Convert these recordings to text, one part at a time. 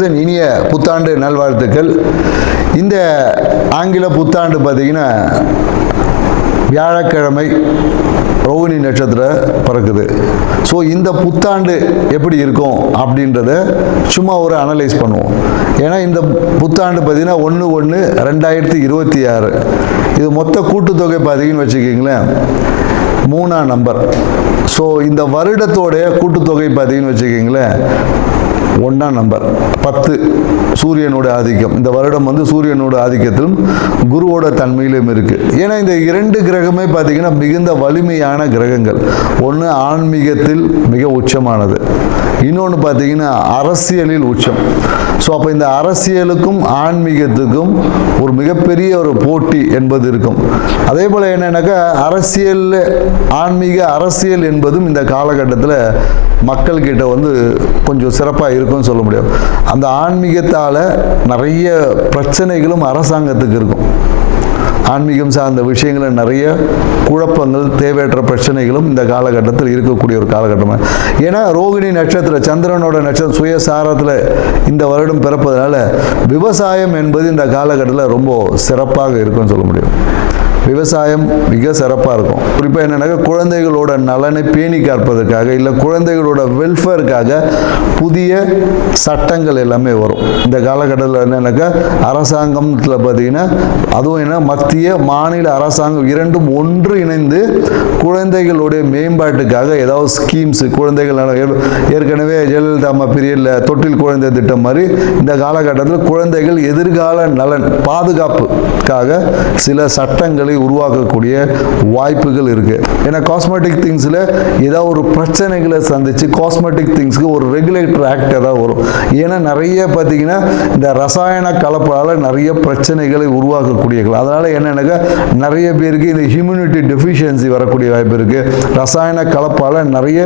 கிறிஸ்மஸின் இனிய புத்தாண்டு நல்வாழ்த்துக்கள். இந்த ஆங்கில புத்தாண்டு பார்த்தீங்கன்னா வியாழக்கிழமை ரோகிணி நட்சத்திரம் பிறக்குது. ஸோ இந்த புத்தாண்டு எப்படி இருக்கும் அப்படின்றத சும்மா ஒரு அனலைஸ் பண்ணுவோம். ஏன்னா இந்த புத்தாண்டு பார்த்தீங்கன்னா 1/1/2026 இது மொத்த கூட்டுத்தொகை பார்த்தீங்கன்னு வச்சுக்கிங்களேன் 3ஆம் நம்பர். ஸோ இந்த வருடத்தோடைய கூட்டுத்தொகை பார்த்தீங்கன்னு வச்சுக்கிங்களேன் 1ஆம் நம்பர் 10 சூரியனோட ஆதிக்கம். இந்த வருடம் வந்து சூரியனோட ஆதிக்கத்திலும் குருவோட தன்மையிலும் இருக்கு. ஏன்னா இந்த 2 கிரகமே பார்த்தீங்கன்னா மிகுந்த வலிமையான கிரகங்கள். ஒன்று ஆன்மீகத்தில் மிக உச்சமானது, இன்னொன்று பார்த்தீங்கன்னா அரசியலில் உச்சம். ஸோ அப்போ இந்த அரசியலுக்கும் ஆன்மீகத்துக்கும் ஒரு மிகப்பெரிய ஒரு போட்டி என்பது இருக்கும். அதே போல் என்னன்னாக்கா அரசியல் ஆன்மீக அரசியல் என்பதும் இந்த காலகட்டத்தில் மக்கள்கிட்ட வந்து கொஞ்சம் சிறப்பாக இருக்கும்னு சொல்ல முடியும். அந்த ஆன்மீகத்தால் நிறைய பிரச்சனைகளும் அரசாங்கத்துக்கு இருக்கும். ஆன்மீகம் சார்ந்த விஷயங்களில் நிறைய குழப்பங்கள், தேவையற்ற பிரச்சனைகளும் இந்த காலகட்டத்தில் இருக்கக்கூடிய ஒரு காலகட்டமாக. ஏன்னா ரோகிணி நட்சத்திரம் சந்திரனோட நட்சத்திரம் சுயசாரத்தில் இந்த வருடம் பிறப்பதனால விவசாயம் என்பது இந்த காலகட்டத்தில் ரொம்ப சிறப்பாக இருக்கும்னு சொல்ல முடியும். விவசாயம் மிக சிறப்பாக இருக்கும். குறிப்பாக என்னென்னாக்கா குழந்தைகளோட நலனை பேணி காப்பதற்காக இல்லை குழந்தைகளோட வெல்ஃபேருக்காக புதிய சட்டங்கள் எல்லாமே வரும். இந்த காலகட்டத்தில் என்னென்னாக்கா அரசாங்கத்தில் பார்த்தீங்கன்னா அதுவும் என்ன மத்திய மாநில அரசாங்கம் இரண்டும் ஒன்று இணைந்து குழந்தைகளுடைய மேம்பாட்டுக்காக ஏதாவது ஸ்கீம்ஸ் குழந்தைகள் ஏற்கனவே ஜெயலலிதா அம்மா பீரியடில் தொட்டில் குழந்தை திட்டம் மாதிரி இந்த காலகட்டத்தில் குழந்தைகள் எதிர்கால நலன் பாதுகாப்புக்காக சில சட்டங்களை உருவாக்கக்கூடிய வாய்ப்புகள் இருக்கு. ஏன்னா காஸ்மெட்டிக் திங்ஸ்ல ஏதாவது ஒரு பிரச்சனைகளை சந்திச்சு காஸ்மெட்டிக் திங்ஸ்க்கு ஒரு ரெகுலேட்டர் ஆக்ட் ஏதாவது வரும். ஏன்னா நிறைய பார்த்தீங்கன்னா இந்த ரசாயன கலப்பால நிறைய பிரச்சனைகளை உருவாக்கக்கூடிய, அதனால என்னன்னாக்கா நிறைய பேருக்கு இந்த இம்யூனிட்டி டெஃபிஷியன்சி வரக்கூடிய வாய்ப்பு இருக்கு. ரசாயன கலப்பால நிறைய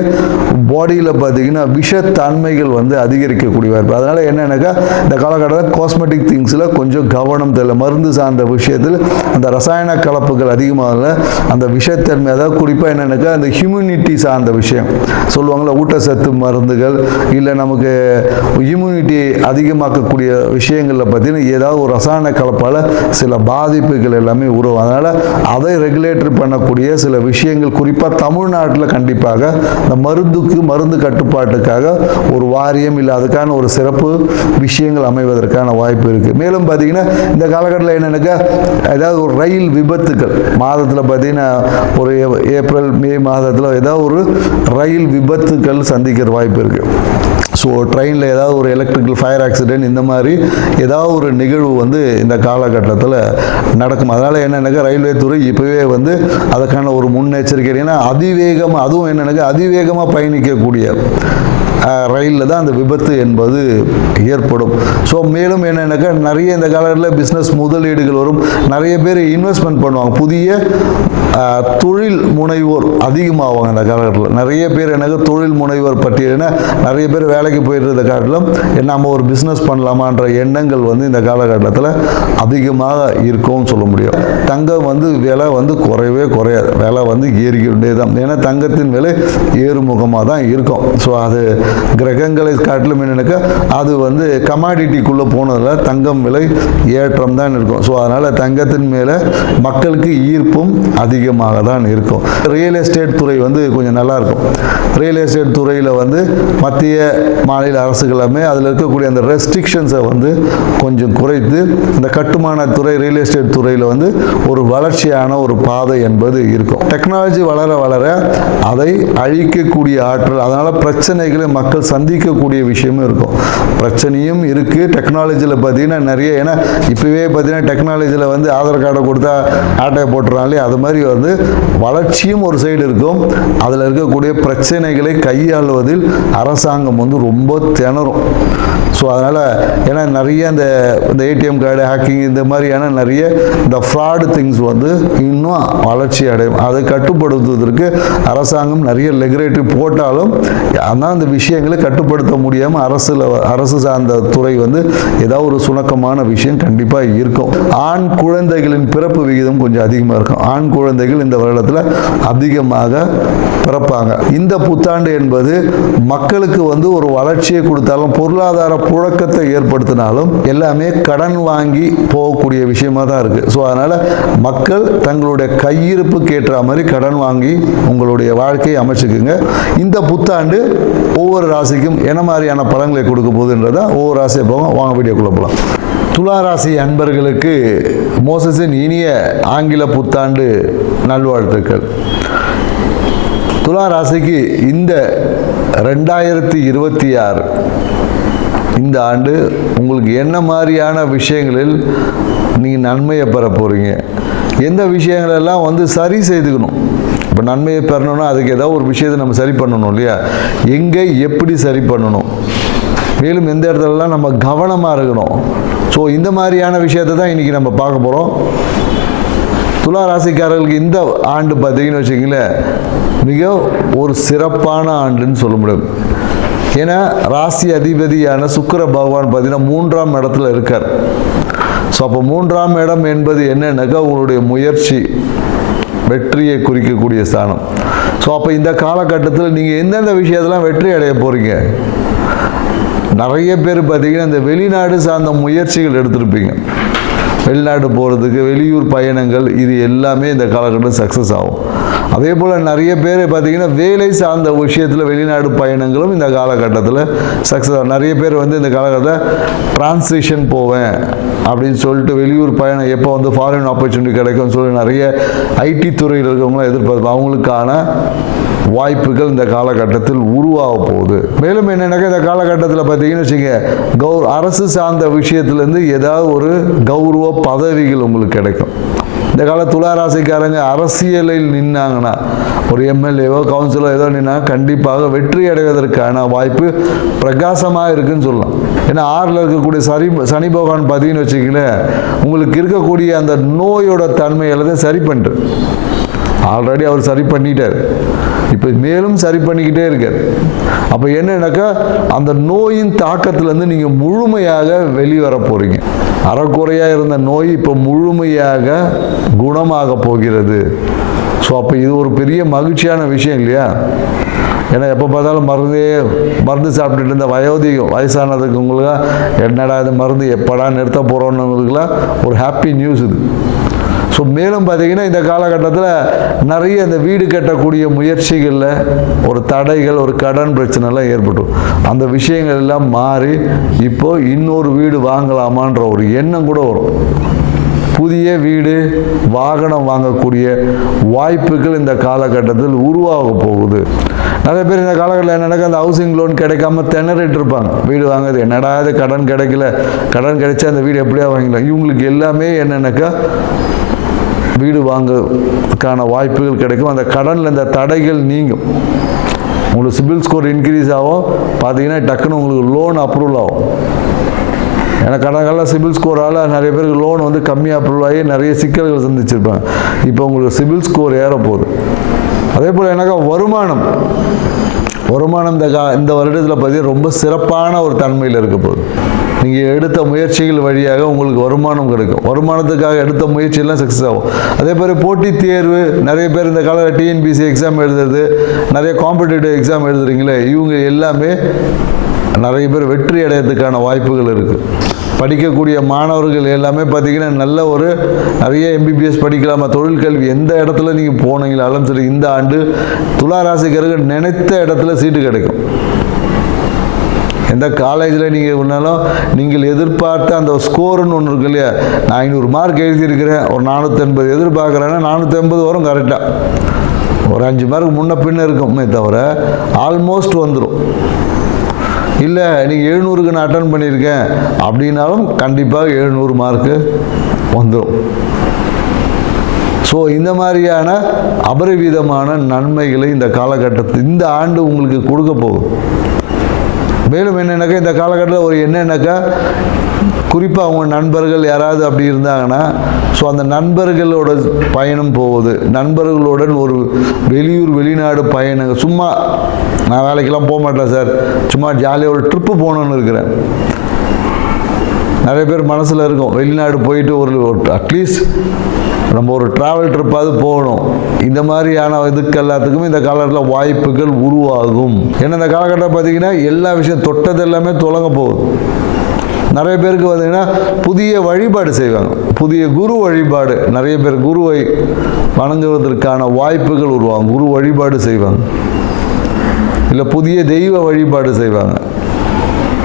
பாடியில் பார்த்தீங்கன்னா விஷத்தன்மைகள் வந்து அதிகரிக்கக்கூடிய வாய்ப்பு. அதனால என்னன்னாக்கா இந்த காலகட்டத்தில் காஸ்மெட்டிக் திங்ஸ்ல கொஞ்சம் கவனம் தேவை. மருந்து சார்ந்த விஷயத்தில் அந்த ரசாயன கலப்புகள் அதிகமாக அந்த விஷத்தன்மை, அதாவது குறிப்பாக என்னன்னாக்கா அந்த ஹியூமினிட்டி சார்ந்த விஷயம் சொல்லுவாங்களா, ஊட்டச்சத்து மருந்துகள் இல்லை நமக்கு இம்யூனிட்டி அதிகமாக்கக்கூடிய விஷயங்களில் பார்த்தீங்கன்னா ஏதாவது ஒரு ரசாயன கலப்பால் சில பாதிப்புகள் எல்லாமே உருவாகும். அதனால் அதை ரெகுலேட்டர் பண்ணக்கூடிய சில விஷயங்கள் குறிப்பாக தமிழ்நாட்டில் கண்டிப்பாக இந்த மருந்து கட்டுப்பாட்டுக்காக ஒரு வாரியம் இல்லை அதுக்கான ஒரு சிறப்பு விஷயங்கள் அமைவதற்கான வாய்ப்பு இருக்குது. மேலும் பார்த்தீங்கன்னா இந்த காலகட்டத்தில் என்னன்னாக்கா ஏதாவது ஒரு ரயில் விபத்துக்கள் மாதத்தில் பார்த்தீங்கன்னா ஒரு ஏப்ரல் மே மாதத்தில் ஏதாவது ஒரு ரயில் விபத்துக்கள் சந்திக்கிற வாய்ப்பு இருக்குது. ஸோ ட்ரெயினில் ஏதாவது ஒரு எலக்ட்ரிக்கல் ஃபயர் ஆக்சிடென்ட் இந்த மாதிரி ஏதாவது ஒரு நிகழ்வு வந்து இந்த காலகட்டத்தில் நடக்கும். அதனால் என்னென்னாக்கா ரயில்வே துறை இப்போவே வந்து அதுக்கான ஒரு முன்னெச்சரிக்கை. ஏன்னா அதிவேகமாக அதுவும் என்னென்னாக்கா அதிவேகமாக பயணிக்கக்கூடிய ரயிலில் தான் அந்த விபத்து என்பது ஏற்படும். ஸோ மேலும் என்னென்னாக்கா நிறைய இந்த காலத்தில் பிஸ்னஸ் முதலீடுகள் வரும். நிறைய பேர் இன்வெஸ்ட்மெண்ட் பண்ணுவாங்க. புதிய தொழில் முனைவோர் அதிகமாகுவாங்க இந்த காலகட்டத்தில். நிறைய பேர் எனக்கு தொழில் முனைவோர் பட்டியல்னா நிறைய பேர் வேலைக்கு போயிட்டு காட்டிலும் நம்ம ஒரு பிஸ்னஸ் பண்ணலாமான்ற எண்ணங்கள் வந்து இந்த காலகட்டத்தில் அதிகமாக இருக்கும்னு சொல்ல முடியும். தங்கம் வந்து விலை வந்து குறையவே குறையாது, விலை வந்து ஏறிக்கிட்டே தான். ஏன்னா தங்கத்தின் விலை ஏறுமுகமாக தான் இருக்கும். ஸோ அது கிரகங்களை காட்டிலும் என்னன்னாக்கா அது வந்து கமாடிட்டிக்குள்ளே போனதில் தங்கம் விலை ஏற்றம் தான் இருக்கும். ஸோ அதனால் தங்கத்தின் மேலே மக்களுக்கு ஈர்ப்பும் அதிகமாக தான் இருக்கும். ரியல் எஸ்டேட் துறை வந்து கொஞ்சம் நல்லா இருக்கும். ரியல் எஸ்டேட் துறையில் வந்து மத்திய மாநில அரசுகளுமே அதில் இருக்கக்கூடிய அந்த ரெஸ்ட்ரிக்ஷன்ஸை வந்து கொஞ்சம் குறைத்து இந்த கட்டுமான துறை ரியல் எஸ்டேட் துறையில் வந்து ஒரு வளர்ச்சியான ஒரு பாதை என்பது இருக்கும். டெக்னாலஜி வளர வளர அதை அழிக்கக்கூடிய ஆற்றல், அதனால் பிரச்சனைகளை மக்கள் சந்திக்கக்கூடிய விஷயமும் இருக்கும். பிரச்சனையும் இருக்குது டெக்னாலஜியில் பார்த்தீங்கன்னா நிறைய. ஏன்னா இப்போவே பார்த்தீங்கன்னா டெக்னாலஜியில் வந்து ஆதார் கார்டை கொடுத்தா ஆட்டையை போட்டுறாங்களே, அது மாதிரி வந்து வளர்ச்சியும் ஒரு சைடு இருக்கும். அதில் இருக்கக்கூடிய பிரச்சனைகளை கையாளுவதில் அரசாங்கம் வந்து ரொம்ப திணறும். ஸோ அதனால் ஏன்னா நிறைய இந்த ஏடிஎம் கார்டு ஹேக்கிங் இந்த மாதிரியான நிறைய இந்த ஃப்ராடு திங்ஸ் வந்து இன்னும் வளர்ச்சி அடையும். அதை கட்டுப்படுத்துவதற்கு அரசாங்கம் நிறைய ரெகுலேட்டரி போட்டாலும் ஆனால் அந்த விஷயங்களை கட்டுப்படுத்த முடியாமல் அரசு சார்ந்த துறை வந்து ஏதாவது ஒரு சுணக்கமான விஷயம் கண்டிப்பாக இருக்கும். ஆண் குழந்தைகளின் பிறப்பு விகிதம் கொஞ்சம் அதிகமாக இருக்கும். ஆண் குழந்தைகள் இந்த வருடத்தில் அதிகமாக பிறப்பாங்க. இந்த புத்தாண்டு என்பது மக்களுக்கு வந்து ஒரு வளர்ச்சியை கொடுத்தாலும் பொருளாதார பணப்புழக்கத்தை ஏற்படுத்தினாலும் எல்லாமே கடன் வாங்கி போகக்கூடிய விஷயமா தான் இருக்குது. ஸோ அதனால் மக்கள் தங்களுடைய கையிருப்புக்கு ஏற்ற மாதிரி கடன் வாங்கி உங்களுடைய வாழ்க்கையை அமைச்சுக்குங்க. இந்த புத்தாண்டு ஒவ்வொரு ராசிக்கும் என்ன மாதிரியான பலன்களை கொடுக்க போகுதுன்றதை ஒவ்வொரு ராசியை போக வாங்க வீடியோக்குள்ளே போகலாம். துலா ராசி அன்பர்களுக்கு மோசஸின் இனிய ஆங்கில புத்தாண்டு நல்வாழ்த்துக்கள். துலா ராசிக்கு இந்த 2026 இந்த ஆண்டு உங்களுக்கு என்ன மாதிரியான விஷயங்களில் நீங்கள் நன்மையை பெற போகிறீங்க, எந்த விஷயங்களெல்லாம் வந்து சரி செய்துக்கணும். இப்போ நன்மையை பெறணும்னா அதுக்கு ஏதாவது ஒரு விஷயத்தை நம்ம சரி பண்ணணும் இல்லையா, எங்கே எப்படி சரி பண்ணணும், மேலும் எந்த இடத்துலலாம் நம்ம கவனமாக இருக்கணும். ஸோ இந்த மாதிரியான விஷயத்தை தான் இன்றைக்கி நம்ம பார்க்க போகிறோம். துலா ராசிக்காரர்களுக்கு இந்த ஆண்டு பார்த்தீங்கன்னு வச்சுக்கிங்களேன், மிக ஒரு சிறப்பான ஆண்டுன்னு சொல்ல முடியும். ஏன்னா ராசி அதிபதியான சுக்கிர பகவான் பார்த்தீங்கன்னா 3ஆம் இடத்துல இருக்கார். ஸோ அப்போ 3ஆம் இடம் என்பது என்னன்னாக்கா உங்களுடைய முயற்சி, வெற்றியை குறிக்கக்கூடிய ஸ்தானம். ஸோ அப்போ இந்த காலகட்டத்தில் நீங்கள் எந்தெந்த விஷயத்தெல்லாம் வெற்றி அடைய போகிறீங்க, நிறைய பேர் பார்த்தீங்கன்னா இந்த வெளிநாடு சார்ந்த முயற்சிகள் எடுத்திருப்பீங்க. வெளிநாடு போகிறதுக்கு வெளியூர் பயணங்கள் இது எல்லாமே இந்த காலகட்டத்தில் சக்ஸஸ் ஆகும். அதே போல் நிறைய பேர் பார்த்தீங்கன்னா வேலை சார்ந்த விஷயத்தில் வெளிநாடு பயணங்களும் இந்த காலகட்டத்தில் சக்ஸஸ் ஆகும். நிறைய பேர் வந்து இந்த காலகட்டத்தில் டிரான்ஸ்லேஷன் போவேன் அப்படின்னு சொல்லிட்டு வெளியூர் பயணம் எப்போ வந்து ஃபாரின் ஆப்பர்ச்சுனிட்டி கிடைக்கும்னு சொல்லி நிறைய ஐடி துறையில் இருக்கிறவங்களாம் எதிர்பார்ப்போம். அவங்களுக்கான வாய்ப்புகள் இந்த காலகட்டத்தில் உருவாக போகுது. மேலும் என்னென்னாக்கா இந்த காலகட்டத்தில் பார்த்தீங்கன்னு வச்சுங்க, அரசு சார்ந்த விஷயத்துலேருந்து ஏதாவது ஒரு கௌரவ பதவிகள் உங்களுக்கு கிடைக்கும். இந்த கால துலா ராசிக்காரங்க அரசியலில் நின்னாங்கன்னா, ஒரு எம்எல்ஏவோ கவுன்சிலோ ஏதோ நின்னா கண்டிப்பாக வெற்றி அடைவதற்கான வாய்ப்பு பிரகாசமாக இருக்குன்னு சொல்லலாம். ஏன்னா 6ல் இருக்கக்கூடிய சனி பகவான் பார்த்தீங்கன்னு வச்சுக்கிங்களேன், உங்களுக்கு இருக்கக்கூடிய அந்த நோயோட தன்மை எல்லாத்தையும் சரி பண்ணிட்டு ஆல்ரெடி அவர் சரி பண்ணிட்டார், இப்போ மேலும் சரி பண்ணிக்கிட்டே இருக்கார். அப்போ என்னன்னாக்கா அந்த நோயின் தாக்கத்திலேருந்து நீங்கள் முழுமையாக வெளிவர போகிறீங்க. அறக்குறையாக இருந்த நோய் இப்போ முழுமையாக குணமாக போகிறது. ஸோ அப்போ இது ஒரு பெரிய மகிழ்ச்சியான விஷயம் இல்லையா? ஏன்னா எப்போ பார்த்தாலும் மருந்து சாப்பிட்டுட்டு இருந்த வயசானதுக்கு உங்களுக்கு என்னடா இது மருந்து எப்படா நிறுத்த போகிறோன்னுங்களுக்குலாம் ஒரு ஹாப்பி நியூஸ் இது. ஸோ மேலும் பார்த்தீங்கன்னா இந்த காலகட்டத்தில் நிறைய இந்த வீடு கட்டக்கூடிய முயற்சிகளில் ஒரு தடைகள், ஒரு கடன் பிரச்சனைலாம் ஏற்படும். அந்த விஷயங்கள் எல்லாம் மாறி இப்போது இன்னொரு வீடு வாங்கலாமான்ற ஒரு எண்ணம் கூட வரும். புதிய வீடு, வாகனம் வாங்கக்கூடிய வாய்ப்புகள் இந்த காலகட்டத்தில் உருவாக போகுது. நிறைய பேர் இந்த காலகட்டத்தில் என்னென்னாக்கா அந்த ஹவுசிங் லோன் கிடைக்காம திணறிட்டு இருப்பாங்க. வீடு வாங்குறது என்னடா இது கடன் கிடைக்கல, கடன் கிடைச்சா அந்த வீடு எப்படியா வாங்கிக்கலாம். இவங்களுக்கு எல்லாமே என்னென்னாக்கா வீடு வாங்கக்கான வாய்ப்புகள் கிடைக்கும். அந்த கடனில் இந்த தடைகள் நீங்கும். உங்களுக்கு சிபில் ஸ்கோர் இன்க்ரீஸ் ஆகும். பார்த்தீங்கன்னா டக்குன்னு உங்களுக்கு லோன் அப்ரூவல் ஆகும். ஏன்னா கடன்கால சிபில் ஸ்கோரால் நிறைய பேருக்கு லோன் வந்து கம்மியாக அப்ரூவல் ஆகி நிறைய சிக்கல்கள் சந்திச்சிருப்பாங்க. இப்போ உங்களுக்கு சிபில் ஸ்கோர் ஏறப்போகுது. அதே போல் எனக்கு வருமானம் இந்த வருடத்தில் பார்த்தீங்கன்னா ரொம்ப சிறப்பான ஒரு தன்மையில் இருக்க போகுது. நீங்கள் எடுத்த முயற்சிகள் வழியாக உங்களுக்கு வருமானம் கிடைக்கும். வருமானத்துக்காக எடுத்த முயற்சியெல்லாம் சக்ஸஸ் ஆகும். அதே மாதிரி போட்டித் தேர்வு, நிறைய பேர் இந்த காலத்தில் டிஎன்பிசி எக்ஸாம் எழுதுறது, நிறைய காம்படிட்டிவ் எக்ஸாம் எழுதுறீங்களே, இவங்க எல்லாமே நிறைய பேர் வெற்றி அடையிறதுக்கான வாய்ப்புகள் இருக்குது. படிக்கக்கூடிய மாணவர்கள் எல்லாமே பார்த்தீங்கன்னா நல்ல ஒரு நிறைய எம்பிபிஎஸ் படிக்கலாமா, தொழில் கல்வி எந்த இடத்துல நீங்கள் போனீங்களாலும் சரி இந்த ஆண்டு துலா ராசிக்காரர்கள் நினைத்த இடத்துல சீட்டு கிடைக்கும். எந்த காலேஜில் நீங்கள் ஒன்றாலும் நீங்கள் எதிர்பார்த்த அந்த ஸ்கோருன்னு ஒன்று இருக்கு இல்லையா, நான் 500 மார்க் எழுதியிருக்கிறேன், ஒரு 480 எதிர்பார்க்குறேன்னா 480 வரும் கரெக்டாக. ஒரு 5 மார்க் முன்ன பின்ன இருக்குமே தவிர ஆல்மோஸ்ட் வந்துடும். இல்லை நீங்கள் 700க்கு நான் அட்டன் பண்ணியிருக்கேன் அப்படின்னாலும் கண்டிப்பாக 700 மார்க்கு வந்துடும். ஸோ இந்த மாதிரியான அபரிவிதமான நன்மைகளை இந்த காலகட்டத்தில் இந்த ஆண்டு உங்களுக்கு கொடுக்க போகுது. மேலும் என்னென்னாக்கா இந்த காலகட்டத்தில் ஒரு என்னென்னாக்கா குறிப்பாக அவங்க நண்பர்கள் யாராவது அப்படி இருந்தாங்கன்னா, ஸோ அந்த நண்பர்களோட பயணம் போகுது. நண்பர்களுடன் ஒரு வெளிநாடு பயணங்கள், சும்மா நான் வேலைக்கெல்லாம் போக மாட்டேன் சார், சும்மா ஜாலியாக ஒரு ட்ரிப்பு போகணுன்னு இருக்கிறேன். நிறைய பேர் மனசில் இருக்கும், வெளிநாடு போயிட்டு ஒரு அட்லீஸ்ட் நம்ம ஒரு ட்ராவல் ட்ரிப்பாவது போகணும். இந்த மாதிரியான இதுக்கு எல்லாத்துக்குமே இந்த காலகட்டத்தில் வாய்ப்புகள் உருவாகும். ஏன்னா இந்த காலகட்டம் பார்த்தீங்கன்னா எல்லா விஷயம் தொட்டது எல்லாமே தொடங்க போகுது. நிறைய பேருக்கு பார்த்தீங்கன்னா புதிய வழிபாடு செய்வாங்க, புதிய குரு வழிபாடு. நிறைய பேர் குருவை வணங்குவதற்கான வாய்ப்புகள் உருவாகும். குரு வழிபாடு செய்வாங்க, இல்லை புதிய தெய்வ வழிபாடு செய்வாங்க.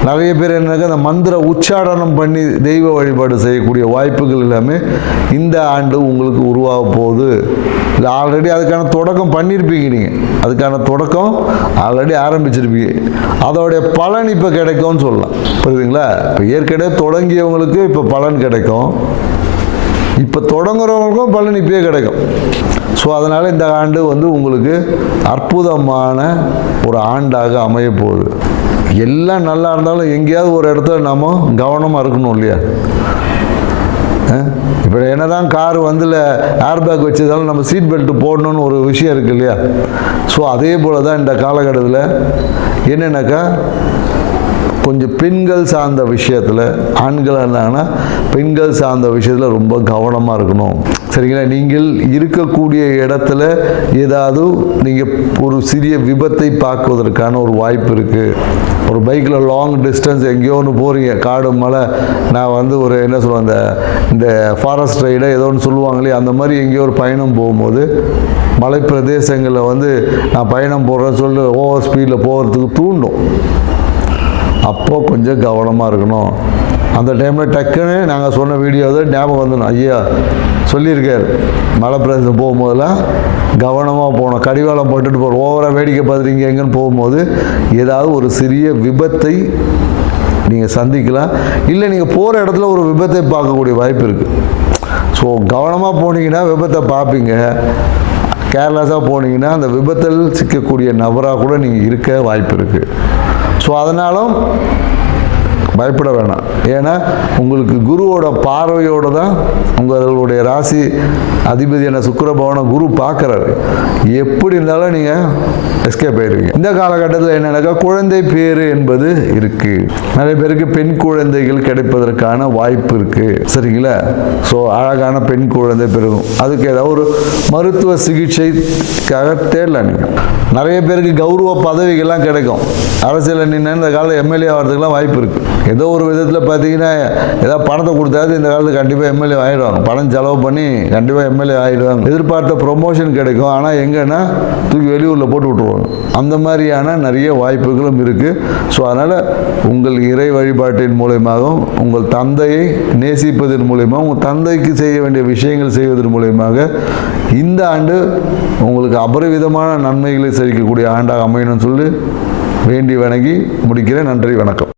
நிறைய பேர் என்னக்கா அந்த மந்திர உச்சாடனம் பண்ணி தெய்வ வழிபாடு செய்யக்கூடிய வாய்ப்புகள் எல்லாமே இந்த ஆண்டு உங்களுக்கு உருவாக போகுது. இல்லை ஆல்ரெடி அதுக்கான தொடக்கம் பண்ணியிருப்பீங்க, நீங்கள் அதுக்கான தொடக்கம் ஆல்ரெடி ஆரம்பிச்சிருப்பீங்க. அதோடைய பலன் இப்போ கிடைக்கும்னு சொல்லலாம். புரியுதுங்களா? இப்போ ஏற்கனவே தொடங்கியவங்களுக்கு இப்போ பலன் கிடைக்கும், இப்போ தொடங்குறவங்களுக்கும் பலன் இப்பயே கிடைக்கும். ஸோ அதனால் இந்த ஆண்டு வந்து உங்களுக்கு அற்புதமான ஒரு ஆண்டாக அமைய போகுது. எல்லாம் நல்லா இருந்தாலும் எங்கேயாவது ஒரு இடத்துல நாம் கவனமாக இருக்கணும் இல்லையா? இப்போ என்னதான் கார் வந்து ஏர் பேக் வச்சதாலும் நம்ம சீட் பெல்ட் போடணும்னு ஒரு விஷயம் இருக்குது இல்லையா? ஸோ அதே போல் தான் இந்த காலகட்டத்தில் என்னென்னாக்கா கொஞ்சம் பெண்கள் சார்ந்த விஷயத்தில், ஆண்களாக இருந்தாங்கன்னா பெண்கள் சார்ந்த விஷயத்தில் ரொம்ப கவனமாக இருக்கணும். சரிங்களா? நீங்கள் இருக்கக்கூடிய இடத்துல ஏதாவது நீங்கள் ஒரு சிறிய விபத்தை பார்க்குவதற்கான ஒரு வாய்ப்பு இருக்குது. ஒரு பைக்கில் லாங் டிஸ்டன்ஸ் எங்கேயோ ஒன்று போகிறீங்க, காடு மலை, நான் வந்து ஒரு என்ன சொல்லுவேன், இந்த ஃபாரஸ்ட் ரைடை ஏதோ ஒன்று சொல்லுவாங்களே, அந்த மாதிரி எங்கேயோ ஒரு பயணம் போகும்போது மலை பிரதேசங்களில் வந்து நான் பயணம் போடுறேன்னு சொல்லி ஓவர் ஸ்பீடில் போகிறதுக்கு தூண்டும். அப்போது கொஞ்சம் கவனமாக இருக்கணும். அந்த டைமில் டக்குன்னு நாங்கள் சொன்ன வீடியோ தான் ஞாபகம் வந்துடும். ஐயா சொல்லியிருக்கார், மலை பிரதேசம் போகும்போதெல்லாம் கவனமாக போகணும், கடிவாளம் போட்டுட்டு போகிறோம். ஓவராக வேடிக்கை பார்த்துட்டு எங்கேன்னு போகும்போது ஏதாவது ஒரு சிறிய விபத்தை நீங்கள் சந்திக்கலாம். இல்லை நீங்கள் போகிற இடத்துல ஒரு விபத்தை பார்க்கக்கூடிய வாய்ப்பு இருக்குது. ஸோ கவனமாக போனீங்கன்னா விபத்தை பார்ப்பீங்க. கேர்லெஸ்ஸாக போனீங்கன்னா அந்த விபத்தில் சிக்கக்கூடிய நபராக கூட நீங்கள் இருக்க வாய்ப்பு இருக்குது. ஸோ அதனாலும் பயப்பட வேணாம். ஏன்னா உங்களுக்கு குருவோட பார்வையோடு தான் உங்களுடைய ராசி அதிபதியான சுக்கிரபவனை குரு பார்க்குறாரு. எப்படி இருந்தாலும் நீங்கள் எஸ்கேப் ஆயிடுவீங்க. இந்த காலகட்டத்தில் என்னன்னாக்கா குழந்தை பேரு என்பது இருக்குது. நிறைய பேருக்கு பெண் குழந்தைகள் கிடைப்பதற்கான வாய்ப்பு இருக்குது. சரிங்களா? ஸோ அழகான பெண் குழந்தை பெருகும். அதுக்கு ஏதாவது ஒரு மருத்துவ சிகிச்சைக்காக தேடலாம். நீங்கள் நிறைய பேருக்கு கௌரவ பதவிகள்லாம் கிடைக்கும். அரசியலில் நின்று இந்த காலத்தில் எம்எல்ஏ ஆகிறதுக்குலாம் வாய்ப்பு இருக்குது. ஏதோ ஒரு விதத்தில் பார்த்தீங்கன்னா ஏதாவது பணத்தை கொடுத்தாது இந்த காலத்தில் கண்டிப்பாக எம்எல்ஏ ஆகிடுவாங்க. பணம் செலவு பண்ணி கண்டிப்பாக எம்எல்ஏ ஆகிடுவாங்க. எதிர்பார்த்த ப்ரொமோஷன் கிடைக்கும். ஆனால் எங்கன்னா தூக்கி வெளியூரில் போட்டு விட்ருவாங்க. அந்த மாதிரியான நிறைய வாய்ப்புகளும் இருக்குது. ஸோ அதனால் உங்கள் இறை வழிபாட்டின் மூலயமாகவும், உங்கள் தந்தையை நேசிப்பதன் மூலயமா, உங்கள் தந்தைக்கு செய்ய வேண்டிய விஷயங்கள் செய்வதன் மூலயமாக இந்த ஆண்டு உங்களுக்கு அபரிவிதமான நன்மைகளை செழிக்கக்கூடிய ஆண்டாக அமையணும்னு சொல்லி வேண்டி வணங்கி முடிக்கிறேன். நன்றி, வணக்கம்.